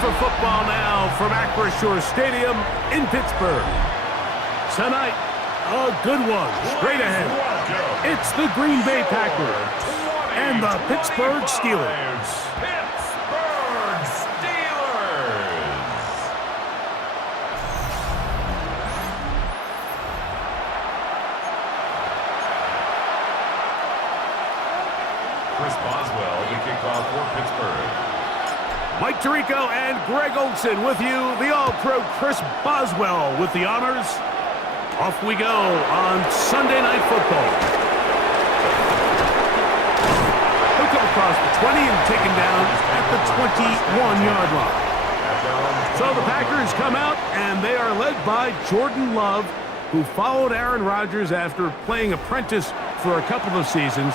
For football now from Acrisure Stadium in Pittsburgh. Tonight, a good one straight ahead. It's the Green Bay Packers and the Pittsburgh Steelers. Pittsburgh Steelers. Chris Boswell, the kickoff for Pittsburgh. Mike Tirico and Greg Olson with you. The All-Pro Chris Boswell with the honors. Off we go on Sunday Night Football. He'll come across the 20 and taken down at the 21-yard line. So the Packers come out, and they are led by Jordan Love, who followed Aaron Rodgers after playing apprentice for a couple of seasons.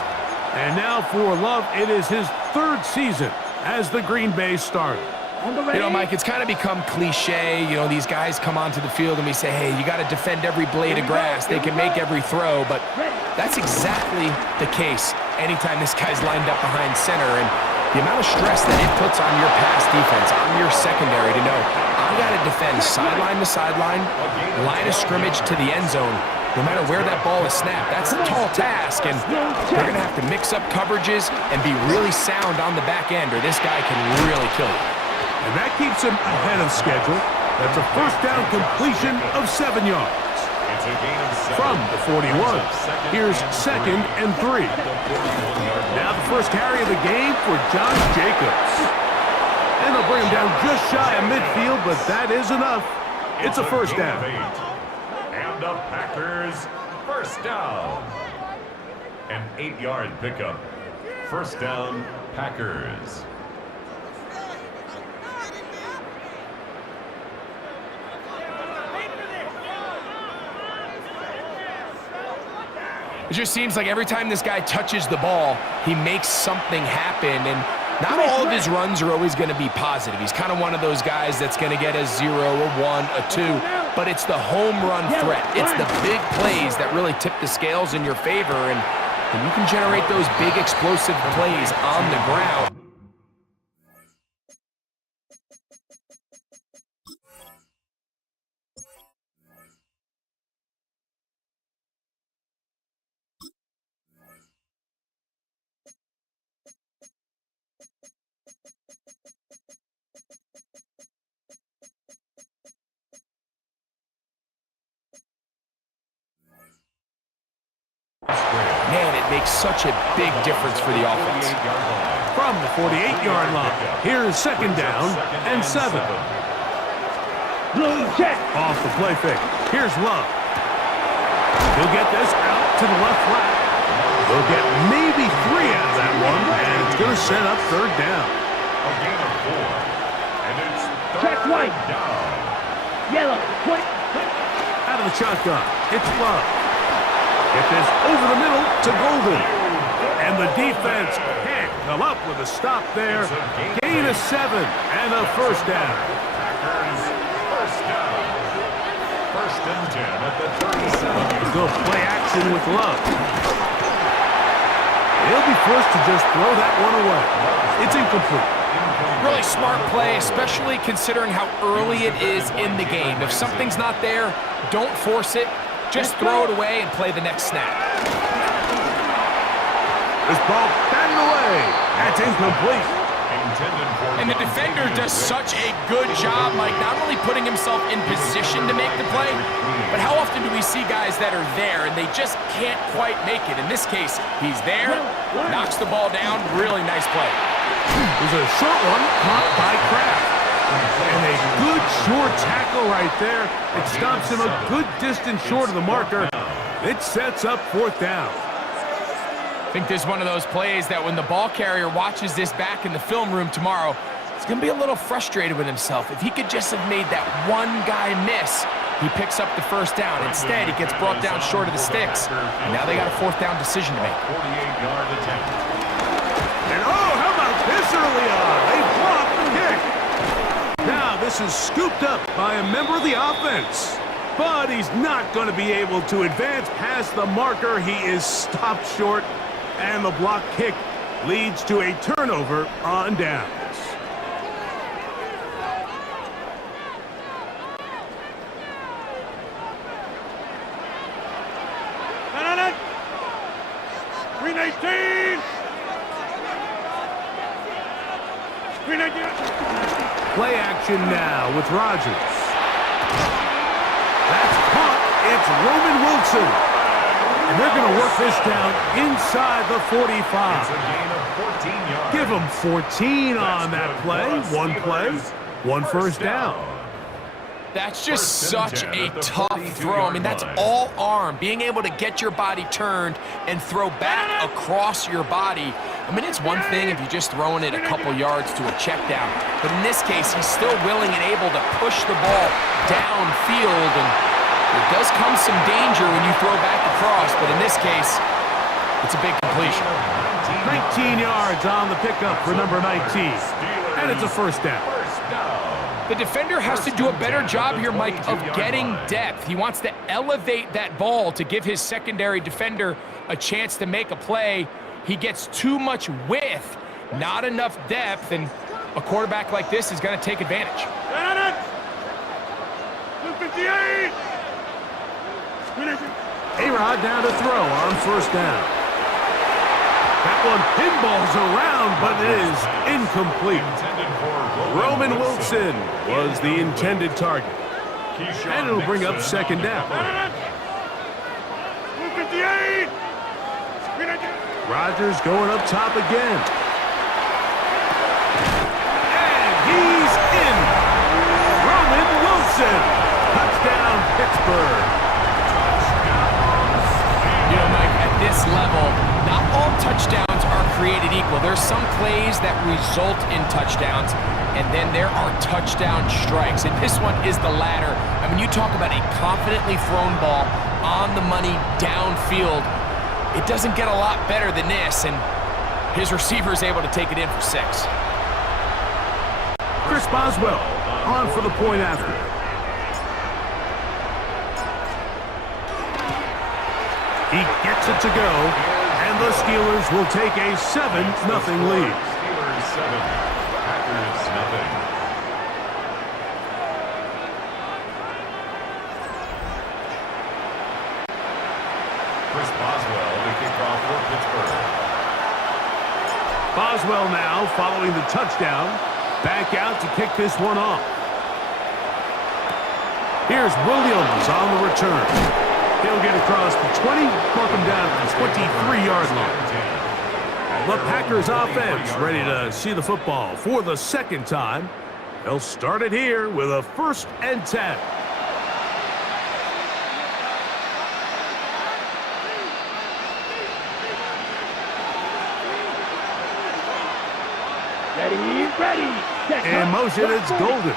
And now for Love, it is his third season as the Green Bay starter. You know, Mike, it's kind of become cliche. You know, these guys come onto the field and we say, hey, you got to defend every blade of grass. They can make every throw, but That's exactly the case anytime this guy's lined up behind center, and the amount of stress that it puts on your pass defense, on your secondary to know, I got to defend sideline to sideline, line of scrimmage to the end zone, no matter where that ball is snapped. That's a tall task, and they're going to have to mix up coverages and be really sound on the back end, or this guy can really kill you. And that keeps him ahead of schedule. That's a first down completion of 7 yards. From the 41, here's 2nd and 3. Now the first carry of the game for Josh Jacobs. And they'll bring him down just shy of midfield, but that is enough. It's a first down. And the Packers, first down. An 8-yard pickup. First down, Packers. It just seems like every time this guy touches the ball, he makes something happen, and not all of his runs are always going to be positive. He's kind of one of those guys that's going to get a 0, a 1, a 2, but it's the home run threat. It's the big plays that really tip the scales in your favor, and when you can generate those big explosive plays on the ground. Man, it makes such a big difference for the offense. From the 48-yard line, here's 2nd down and 7. Off the play fake. Here's Love. He'll get this out to the left flat. They'll get maybe 3 out of that one, and it's going to set up 3rd down. A gain of 4. And it's Check right. down. Yellow. Point. Out of the shotgun, it's Love. Get this over the middle to Golden. And the defense can't come up with a stop there. Gain of 7 and a first down. Packers, first down. 1st and 10 at the 37. Go play action with Love. He'll be forced to just throw that one away. It's incomplete. Really smart play, especially considering how early it is in the game. If something's not there, don't force it. Just throw it away and play the next snap. This ball batted away. That's incomplete. And the defender does such a good job, Mike, not only putting himself in position to make the play, but how often do we see guys that are there and they just can't quite make it? In this case, he's there, knocks the ball down. Really nice play. There's a short one caught by Kraft. And a good short tackle right there. It stops him a good distance short of the marker. It sets up 4th down. I think this is one of those plays that when the ball carrier watches this back in the film room tomorrow, he's going to be a little frustrated with himself. If he could just have made that one guy miss, he picks up the first down. Instead, he gets brought down short of the sticks. And now they got a 4th down decision to make. 48-yard attempt. And oh, how about this early on? They blocked the kick. Now this is scooped up by a member of the offense. But he's not going to be able to advance past the marker. He is stopped short. And the block kick leads to a turnover on downs. Green 18. Play action now with Rodgers. That's caught. It's Roman Wilson. And they're going to work this down inside the 45. It's a gain of 14 yards. Give them 14 on that play. One play, one first down. That's just such a tough throw. I mean, that's all arm. Being able to get your body turned and throw back across your body. I mean, it's one thing if you're just throwing it a couple yards to a check down. But in this case, he's still willing and able to push the ball downfield. And there does come some danger when you throw back across. But in this case, it's a big completion. 19 yards on the pickup for number 19. And it's a first down. The defender has to do a better job here, Mike, of getting depth. He wants to elevate that ball to give his secondary defender a chance to make a play. He gets too much width, not enough depth, and a quarterback like this is going to take advantage. A-Rod down to throw on first down. That one pinballs around, but it is incomplete. Roman Wilson was the intended target. And it'll bring up second down. Rodgers going up top again. And he's in. Roman Wilson. Touchdown, Pittsburgh. You know, Mike, at this level, not all touchdowns are created equal. There's some plays that result in touchdowns, and then there are touchdown strikes. And this one is the latter. I mean, you talk about a confidently thrown ball on the money downfield. It doesn't get a lot better than this, and his receiver is able to take it in for 6. Chris Boswell on for the point after. He gets it to go, and the Steelers will take a 7-0 lead. Steelers 7, Packers nothing. Chris Boswell to kick off for Pittsburgh. Boswell now following the touchdown. Back out to kick this one off. Here's Williams on the return. He'll get across the 20, mark him down at the 23-yard line. The Packers offense ready to see the football for the second time. They'll start it here with a 1st and 10. Ready. In motion, it's Golden.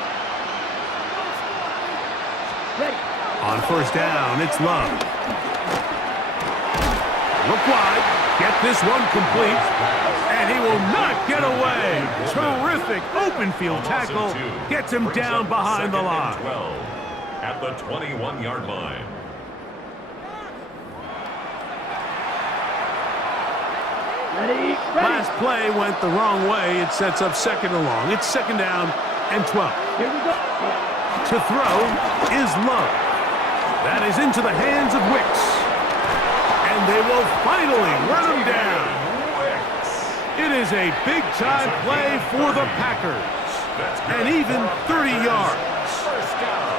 Ready. On first down, it's Love. Look wide. Get this one complete. And he will not get away. Terrific open field tackle. Gets him down behind the line. 12 at the 21-yard line. Ready. Last play went the wrong way. It sets up 2nd and long. It's 2nd down and 12. Here we go. To throw is Love. That is into the hands of Wicks. And they will finally run him down. It is a big-time play for the Packers. And even 30 yards. First down.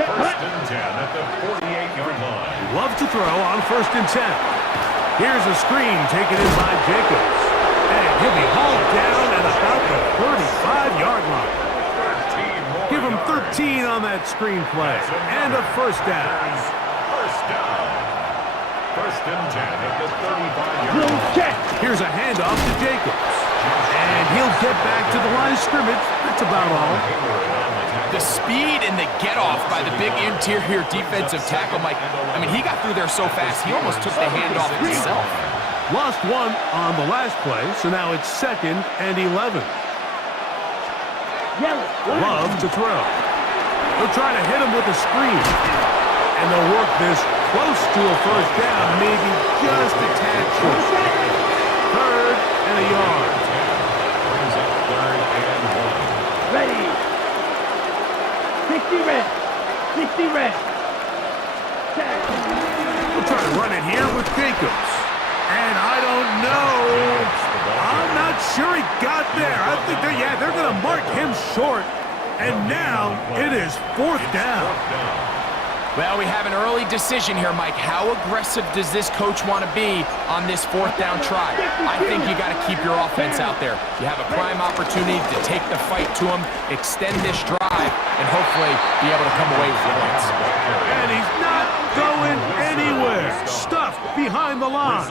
First and 10 at the 48-yard line. Love to throw on 1st and 10. Here's a screen taken in by Jacobs. And he'll be hauled down at about the 35-yard line. Give him 13 on that screen play. And a 1st down. First down. First and 10 at the 35-yard Little line. check. Here's a handoff to Jacobs. And he'll get back to the line of scrimmage. That's about all. The speed and the get-off by the big interior defensive tackle, Mike. I mean, he got through there so fast, he almost took the handoff himself. Lost one on the last play, so now it's 2nd and 11. Yellow. Love to throw. They'll try to hit him with a screen. And they'll work this close to a 1st down, maybe just a tad short. 3rd and a yard. Brings up 3rd and 1. Ready. 60 red. 60 red. Check. We'll try to run it here with Jacobs. And I don't know. I'm not sure he got there. I think they're going to mark him short. And now it is 4th down. Well, we have an early decision here, Mike. How aggressive does this coach want to be on this 4th down try? I think you got to keep your offense out there. You have a prime opportunity to take the fight to him, extend this drive, and hopefully be able to come away with points. And he's not going anywhere. Stuffed behind the line.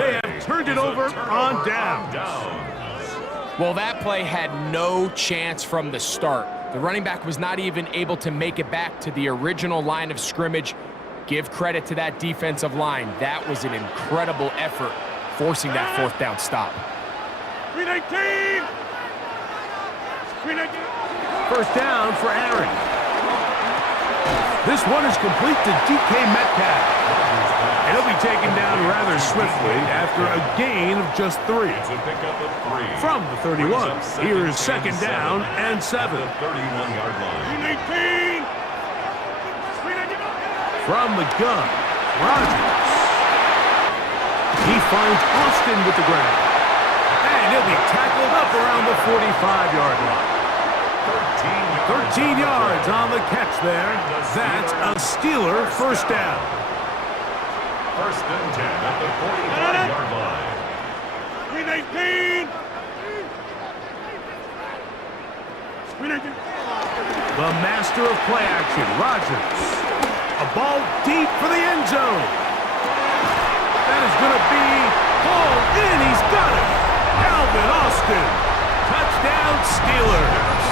They have turned it over on downs. Well, that play had no chance from the start. The running back was not even able to make it back to the original line of scrimmage. Give credit to that defensive line. That was an incredible effort, forcing that 4th down stop. First down for Aaron. This one is complete to DK Metcalf. And he'll be taken down rather swiftly after a gain of just 3. It's a pickup of 3. From the 31, here's second down and 7. 31-yard line. From the gun, Rodgers. He finds Austin with the ground. And he'll be tackled up around the 45-yard line. 13 yards on the catch there. That's a Steeler first down. First and 10 at the 45-yard line. 319. The master of play action, Rodgers. A ball deep for the end zone. That is going to be hauled in. He's got it. Alvin Austin. Touchdown, Steelers.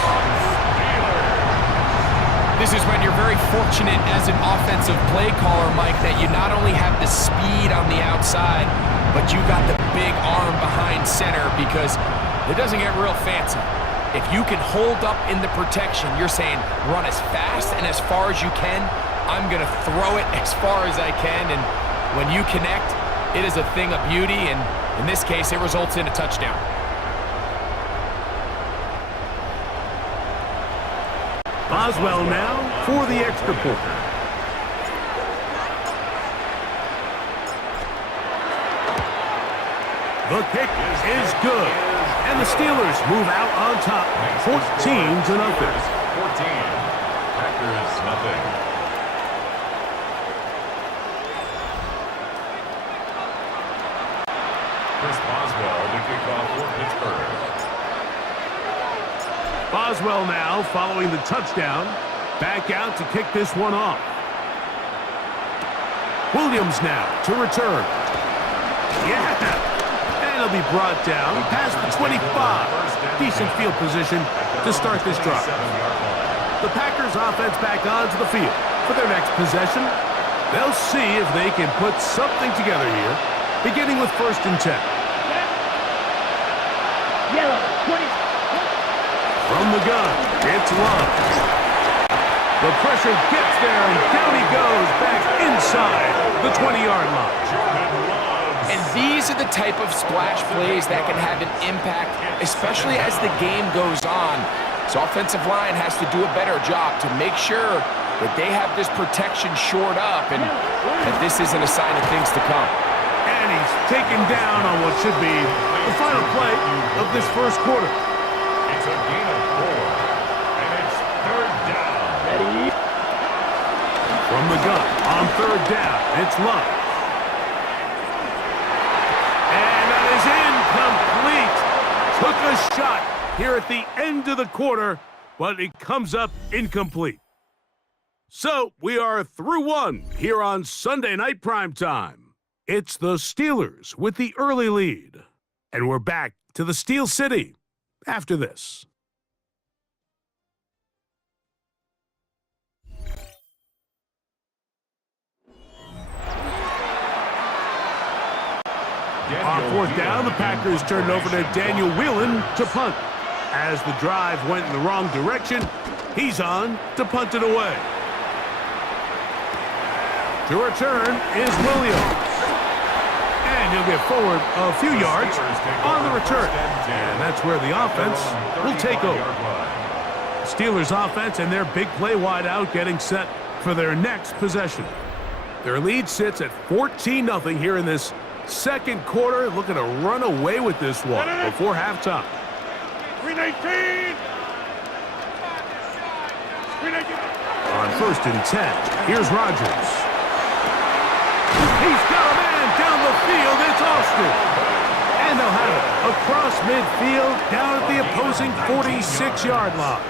This is when you're very fortunate as an offensive play caller, Mike, that you not only have the speed on the outside, but you got the big arm behind center, because it doesn't get real fancy. If you can hold up in the protection, you're saying run as fast and as far as you can. I'm going to throw it as far as I can, and when you connect, it is a thing of beauty, and in this case, it results in a touchdown. Boswell now for the extra point. The kick is good, and the Steelers move out on top, 14-0. 14. Packers nothing. Chris Boswell to kick off for Pittsburgh. Boswell now following the touchdown. Back out to kick this one off. Williams now to return. Yeah! And he'll be brought down past the 25. Decent field position to start this drive. The Packers offense back onto the field for their next possession. They'll see if they can put something together here, beginning with first and 10. Yellow, 20. From the gun, it's Love. The pressure gets there, and down he goes back inside the 20-yard line. And these are the type of splash plays that can have an impact, especially as the game goes on. So offensive line has to do a better job to make sure that they have this protection shored up and that this isn't a sign of things to come. And he's taken down on what should be the final play of this first quarter. It's a gain of 4, and it's third down. Ready? From the gun, on third down, it's Love. And that is incomplete. Took a shot here at the end of the quarter, but it comes up incomplete. So we are through one here on Sunday Night Primetime. It's the Steelers with the early lead. And we're back to the Steel City after this. On fourth down, the Packers turned over to Daniel Whelan to punt. As the drive went in the wrong direction, he's on to punt it away. To return is Williams. And he'll get forward a few yards on the return. And that's where the offense will take over. Steelers offense and their big play wideout getting set for their next possession. Their lead sits at 14-0 here in this second quarter, looking to run away with this one before halftime. 319. On first and 10, here's Rodgers. He's got a man down the field. It's Austin. And they'll have it across midfield down at the opposing 46-yard line.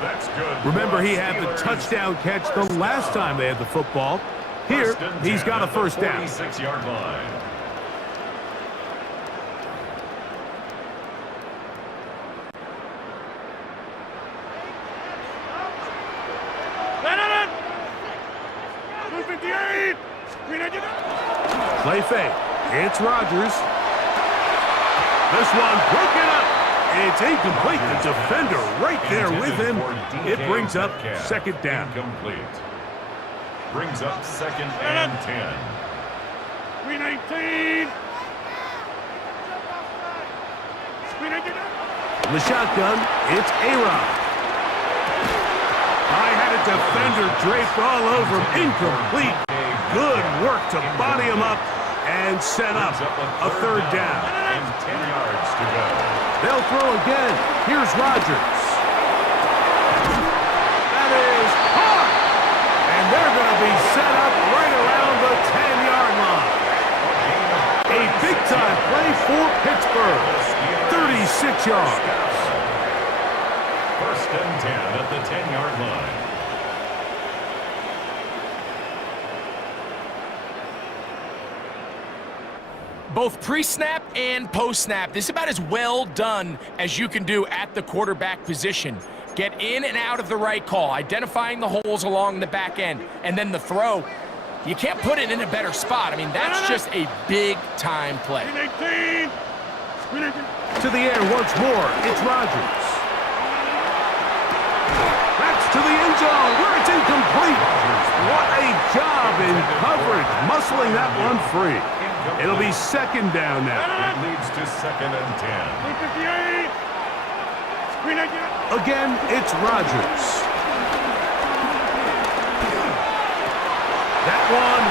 That's good. Remember, he had the touchdown catch the last time they had the football. Here, he's got a first down. 46-yard line. Play fake. It's Rodgers. This one broken up. It's incomplete. The defender right there with him. It brings up second down. Incomplete. Brings up second and 10. 319. From the shotgun, it's A-Rod. I had a defender draped all over him. Incomplete. Good work to body him up and set up a third down. And 10 yards to go. They'll throw again. Here's Rodgers. That is hard. And they're going to be set up right around the 10-yard line. A big-time play for Pittsburgh. 36 yards. First and 10 at the 10-yard line. Both pre-snap and post-snap, this is about as well done as you can do at the quarterback position. Get in and out of the right call, identifying the holes along the back end, and then the throw. You can't put it in a better spot. I mean, that's just a big-time play. 319. To the air once more. It's Rodgers. That's to the end zone where it's incomplete. What a job in coverage, muscling that one free. It'll be second down now. It leads to second and 10. 358. Again, it's Rodgers. That one,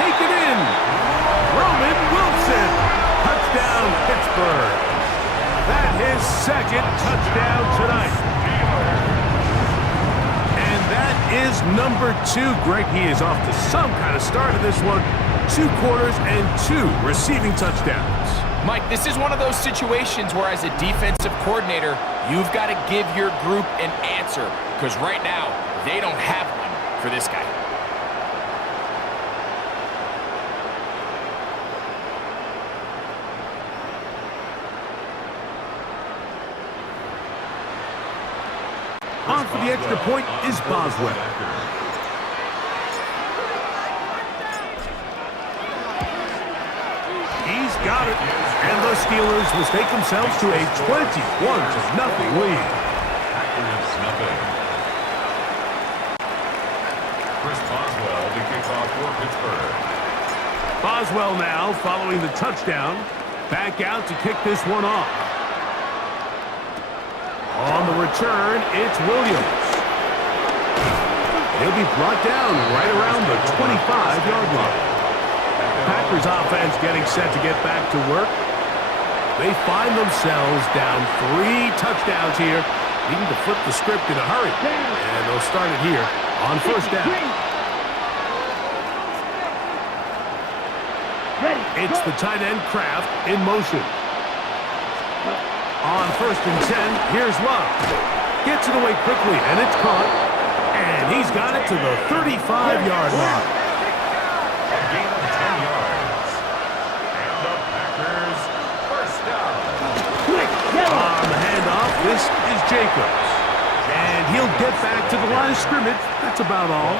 take it in. Roman Wilson. Touchdown, Pittsburgh. That his second touchdown tonight. And that is number 2. Greg, he is off to some kind of start of this one. 2 quarters and 2 receiving touchdowns. Mike, this is one of those situations where as a defensive coordinator, you've got to give your group an answer, because right now, they don't have one for this guy. On for the extra point is Boswell. He's got it. And the Steelers will take themselves to a 21-0 lead. Packers nothing. Chris Boswell to kick off for Pittsburgh. Boswell now following the touchdown. Back out to kick this one off. On the return, it's Williams. He'll be brought down right around the 25-yard line. Packers offense getting set to get back to work. They find themselves down 3 touchdowns here, needing to flip the script in a hurry. And they'll start it here on first down. It's the tight end Kraft in motion. On first and 10, here's Love. Gets it away quickly, and it's caught. And he's got it to the 35-yard line. A gain of 10 yards. And the Packers first down. On the handoff, this is Jacobs. And he'll get back to the line of scrimmage. That's about all.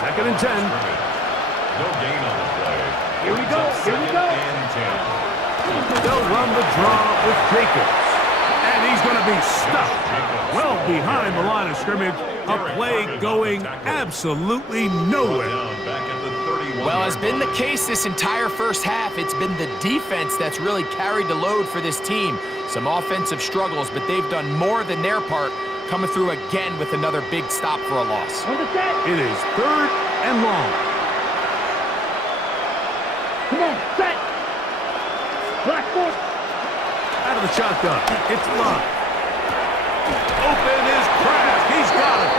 Second and 10. No gain on the play. Here we go. Here we go. And 10. They'll run the draw with Jacobs. And he's going to be stuck well behind the line of scrimmage. A play going absolutely nowhere. Well, has been the case this entire first half. It's been the defense that's really carried the load for this team. Some offensive struggles, but they've done more than their part, coming through again with another big stop for a loss. It is third and long. Come on, set. Blackboard. Out of the shotgun, it's Love. Open is Kraft. He's got it.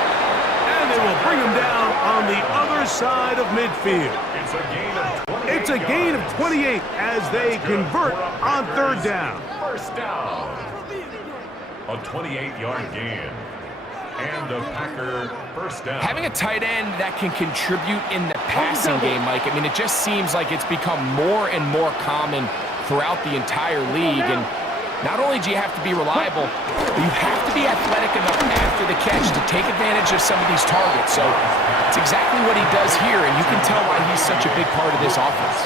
And they will bring him down on the other side of midfield. It's a gain of 28 as they convert on third down. First down. A 28-yard gain. And a Packer first down. Having a tight end that can contribute in the passing game, Mike, I mean, it just seems like it's become more and more common throughout the entire league. And not only do you have to be reliable, but you have to be athletic enough after the catch to take advantage of some of these targets. So it's exactly what he does here, and you can tell why he's such a big part of this offense.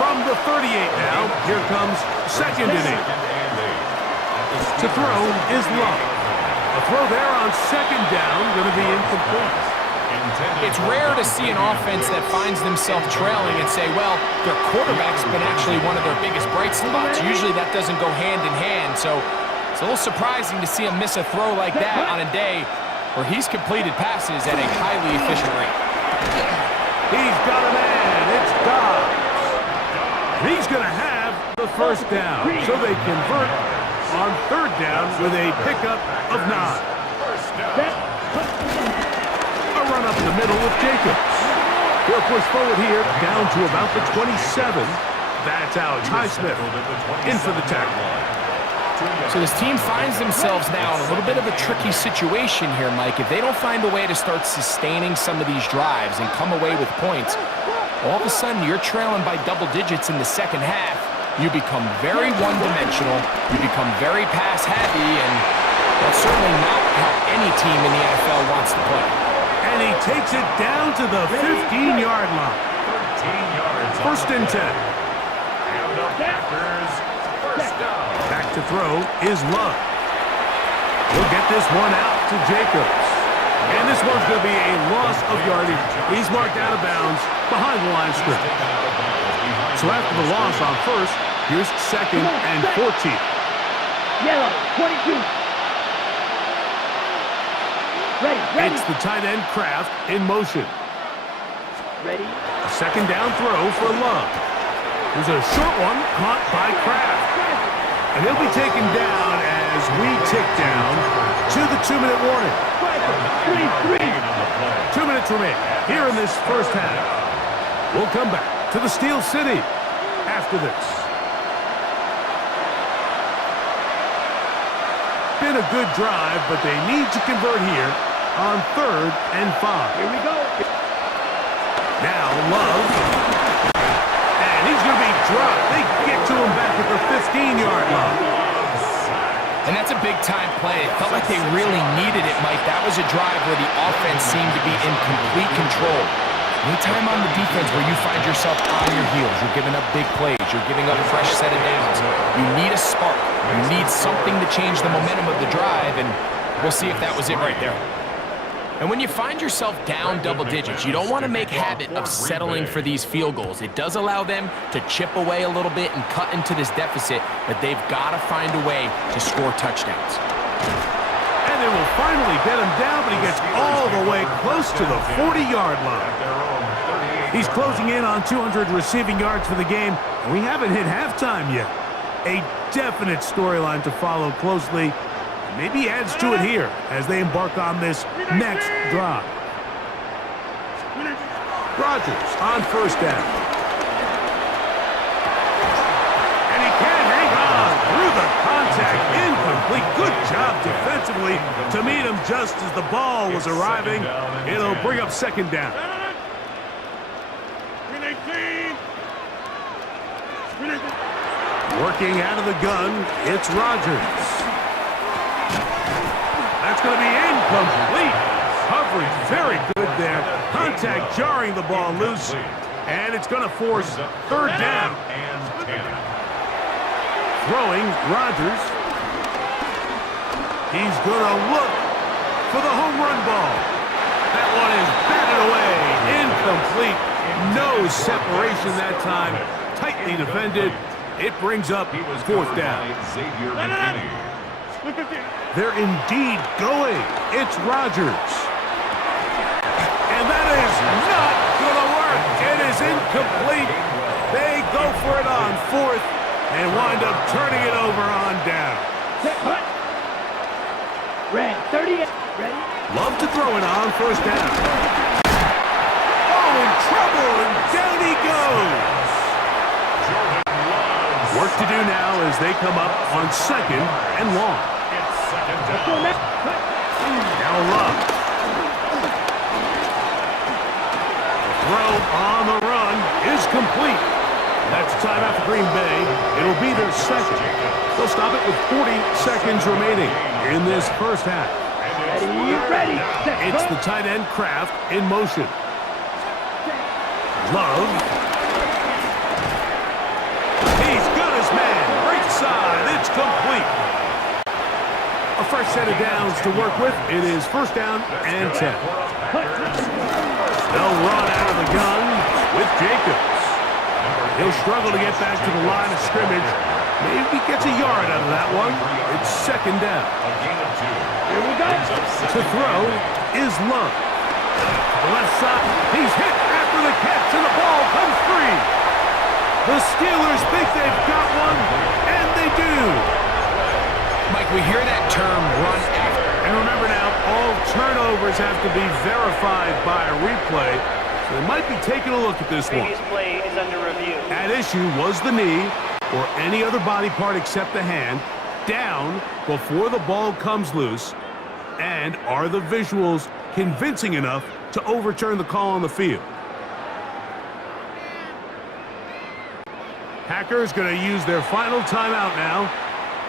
From the 38 now, here comes second and 8. Second and 8. To throw is Love. A throw there on second down, going to be incomplete. It's rare to see an offense that finds themselves trailing and say, well, their quarterback's been actually one of their biggest bright spots. Usually that doesn't go hand in hand, so it's a little surprising to see him miss a throw like that on a day where he's completed passes at a highly efficient rate. He's got a man. It's Dobbs. He's going to have the first down, so they convert on third down with a pickup of 9. A run up the middle with Jacobs. He'll push forward here down to about the 27. That's Alex Highsmith in for the tackle. So this team finds themselves now in a little bit of a tricky situation here, Mike. If they don't find a way to start sustaining some of these drives and come away with points, all of a sudden you're trailing by double digits in the second half. You become very one-dimensional, you become very pass-heavy, and that's certainly not how any team in the NFL wants to play. And he takes it down to the 15-yard line. 13 yards. First and 10. And the Packers first down. Back to throw is Love. He'll get this one out to Jacobs. And this one's going to be a loss of yardage. He's marked out of bounds behind the line script. So after the loss on first, here's second and 14. Yellow, 22. Ready. It's the tight end Kraft in motion. Ready. A second down throw for Love. There's a short one caught by Kraft. And he'll be taken down as we tick down to the 2-minute warning. 2 minutes remain here in this first half. We'll come back to the Steel City after this. Been a good drive, but they need to convert here on 3rd and 5. Here we go. Now Love. And he's going to be dropped. They get to him back at the 15-yard line. And that's a big-time play. It felt like they really needed it, Mike. That was a drive where the offense seemed to be in complete control. Anytime on the defense where you find yourself on your heels, you're giving up big plays, you're giving up a fresh set of downs, you need a spark. You need something to change the momentum of the drive, and we'll see if that was it right there. And when you find yourself down double digits, you don't want to make habit of settling for these field goals. It does allow them to chip away a little bit and cut into this deficit, but they've got to find a way to score touchdowns. And they will finally get him down, but he gets all the way close to the 40-yard line. He's closing in on 200 receiving yards for the game, and we haven't hit halftime yet. A definite storyline to follow closely. Maybe adds to it here as they embark on this next drive. Rodgers on first down. And he can hang on through the contact. Incomplete. Good job defensively to meet him just as the ball was arriving. It'll bring up second down. Working out of the gun, it's Rodgers. That's going to be incomplete. Coverage very good there. Contact jarring the ball loose. And it's going to force third down. Throwing Rodgers. He's going to look for the home run ball. That one is batted away. Incomplete. No separation that time. Tightly defended. It brings up fourth down. They're indeed going. It's Rodgers. And that is not going to work. It is incomplete. They go for it on fourth and wind up turning it over on down. Red, 38. Ready? Love to throw it on first down. Oh, in trouble, and down he goes. Work to do now as they come up on second and long. Now Love. Throw on the run is complete. That's timeout for Green Bay. It'll be their second. They'll stop it with 40 seconds remaining in this first half. Ready. It's the tight end Kraft in motion. Love. He's got his man. Right side. It's complete. fresh set of downs to work with. It is first down and 10. They'll run out of the gun with Jacobs. He'll struggle to get back to the line of scrimmage. Maybe gets a yard out of that one. It's second down. Here we go. To throw is Love. To the left side. He's hit after the catch, and the ball comes free. The Steelers think they've got one, and they do. Mike, we hear that term run after. And remember now, all turnovers have to be verified by a replay, so they might be taking a look at this one. Previous play is under review. At issue was the knee, or any other body part except the hand, down before the ball comes loose, and are the visuals convincing enough to overturn the call on the field? Packers going to use their final timeout now,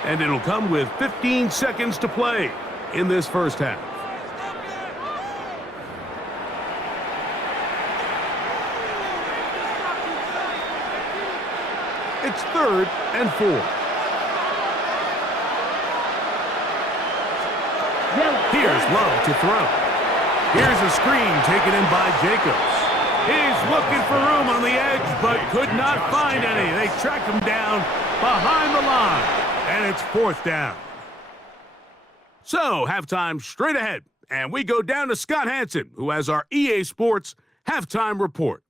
and it'll come with 15 seconds to play in this first half. It's 3rd and 4. Here's Love to throw. Here's a screen taken in by Jacobs. He's looking for room on the edge, but could not find any. They track him down behind the line, and it's 4th down. So, halftime straight ahead, and we go down to Scott Hansen, who has our EA Sports halftime report.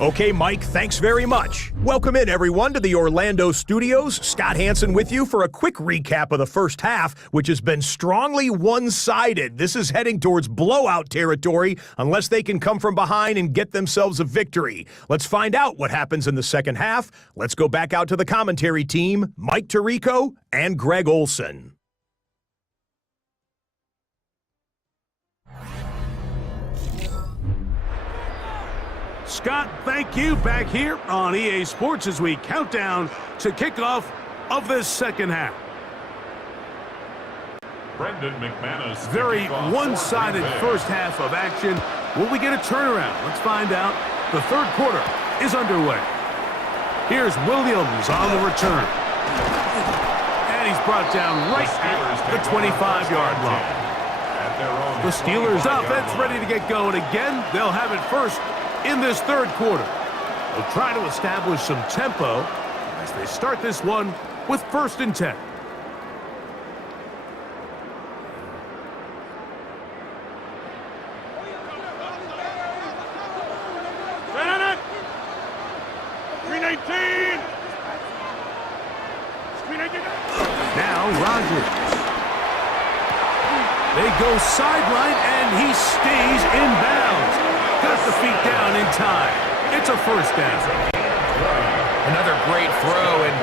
Okay, Mike, thanks very much. Welcome in, everyone, to the Orlando studios. Scott Hansen with you for a quick recap of the first half, which has been strongly one-sided. This is heading towards blowout territory unless they can come from behind and get themselves a victory. Let's find out what happens in the second half. Let's go back out to the commentary team, Mike Tirico and Greg Olson. Scott, thank you. Back here on EA Sports as we count down to kickoff of this second half. Brendan McManus. Very one-sided first half of action. Will we get a turnaround? Let's find out. The third quarter is underway. Here's Williams on the return. And he's brought down right at the 25-yard line. The Steelers offense ready to get going again. They'll have it first in this third quarter. They'll try to establish some tempo as they start this one with 1st and 10. Now Rodgers. They go sideline, and he stays in bounds. Got the feet down in time. It's a first down. Another great throw, and